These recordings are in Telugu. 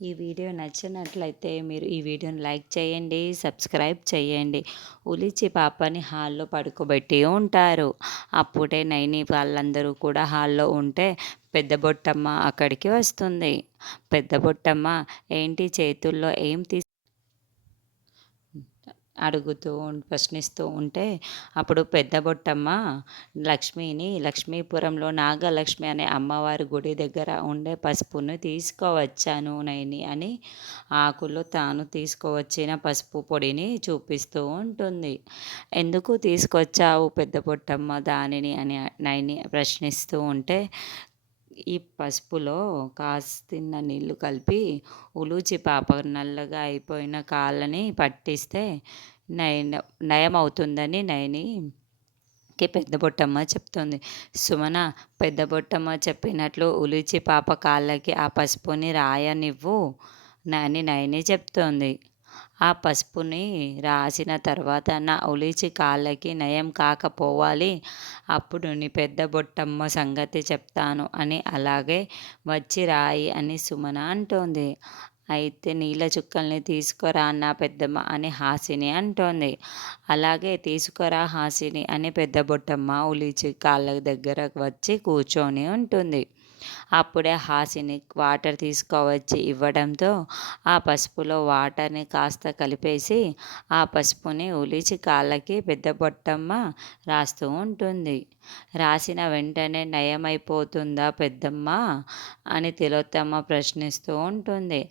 ఈ వీడియో నచ్చినట్లయితే మీరు ఈ వీడియోని లైక్ చేయండి, సబ్స్క్రైబ్ చేయండి. ఉలిచి పాపని హాల్లో పడుకోబెట్టి ఉంటారు. అప్పుడే నైని వాళ్ళందరూ కూడా హాల్లో ఉంటే పెద్ద బొట్టమ్మ అక్కడికి వస్తుంది. పెద్ద బొట్టమ్మ ఏంటి చేతుల్లో ఏం అడుగుతూ ప్రశ్నిస్తూ ఉంటే అప్పుడు పెద్ద బొట్టమ్మ లక్ష్మీపురంలో నాగలక్ష్మి అనే అమ్మవారి గుడి దగ్గర ఉండే పసుపును తీసుకువచ్చాను నైని అని ఆకులో తాను తీసుకువచ్చిన పసుపు పొడిని చూపిస్తూ ఉంటుంది. ఎందుకు తీసుకొచ్చావు పెద్ద బొట్టమ్మ దానిని అని నైని ప్రశ్నిస్తూ ఉంటే, ఈ పసుపులో కాస్తిన్న నీళ్లు కలిపి ఉలూచి పాప నల్లగా అయిపోయిన కాళ్ళని పట్టిస్తే నయన నయమవుతుందని నయనికి పెద్ద బొట్టమ్మ చెప్తుంది. సుమన, పెద్ద బొట్టమ్మ చెప్పినట్లు ఉలూచి పాప కాళ్ళకి ఆ పసుపుని రాయనివ్వు అని నయని చెప్తోంది. ఆ పసుపుని రాసిన తర్వాత నా ఉలిచి కాళ్ళకి నయం కాకపోవాలి, అప్పుడు నీ పెద్ద బొట్టమ్మ సంగతి చెప్తాను అని అలాగే వచ్చి రాయి అని సుమన అంటోంది. అయితే నీళ్ళ చుక్కల్ని తీసుకురా అన్న పెద్దమ్మ అని హాసిని అంటోంది. అలాగే తీసుకురా హాసిని అని పెద్ద బొట్టమ్మ ఉలిచి కాళ్ళ దగ్గరకు వచ్చి కూర్చొని ఉంటుంది. అప్పుడే హాసిని వాటర్ తీసుకువచ్చి ఇవ్వడంతో ఆ పసుపులో వాటర్ని కాస్త కలిపేసి ఆ పసుపుని ఉలిచి కాళ్ళకి పెద్ద బొట్టమ్మ రాస్తూ ఉంటుంది. రాసిన వెంటనే నయమైపోతుందా పెద్దమ్మ అని తిలోత్తమ్మ ప్రశ్నిస్తూ ఉంటుంది.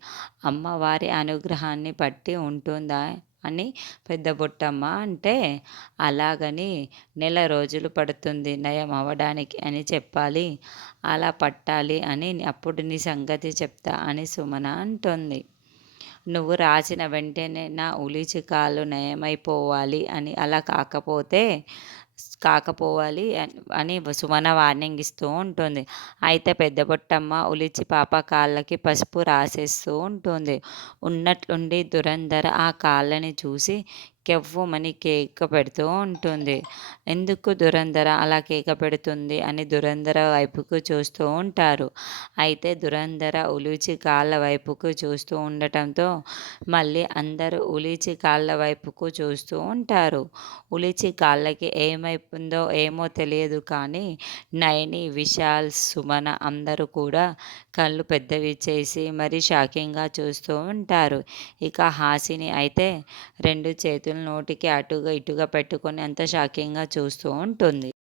అమ్మవారి అనుగ్రహాన్ని బట్టి ఉంటుందా అని పెద్ద బొట్టమ్మ అంటే, అలాగని నెల రోజులు పడుతుంది నయం అవ్వడానికి అని చెప్పాలి, అలా పట్టాలి అని అప్పుడు నీ సంగతి చెప్తా అని సుమన అంటుంది. నువ్వు రాసిన వెంటనే నా ఉలిచి కాళ్ళు నయమైపోవాలి అని, అలా కాకపోవాలి అని సుమన వార్నింగ్ ఇస్తూ ఉంటుంది. అయితే పెద్ద బొట్టమ్మ ఉలిచి పాప కాళ్ళకి పసుపు రాసేస్తూ ఉంటుంది. ఉన్నట్లుండి దురంధర ఆ కాళ్ళని చూసి కెవ్వుమని కేక పెడుతూ ఉంటుంది. ఎందుకు దురంధర అలా కేక పెడుతుంది అని దురంధర వైపుకు చూస్తూ ఉంటారు. అయితే దురంధర ఉలిచి కాళ్ళ వైపుకు చూస్తూ ఉండటంతో మళ్ళీ అందరూ ఉలిచి కాళ్ళ వైపుకు చూస్తూ ఉంటారు. ఉలిచి కాళ్ళకి ఏమైందో ఏమో తెలియదు కానీ నయని, విశాల్, సుమన అందరూ కూడా కళ్ళు పెద్దవి చేసి మరీ షాకింగ్గా చూస్తూ ఉంటారు. ఇక హాసిని అయితే రెండు చేతులు నోటికి అటుగా ఇటుగా పెట్టుకొని అంత షాకింగ్గా చూస్తూ ఉంటుంది.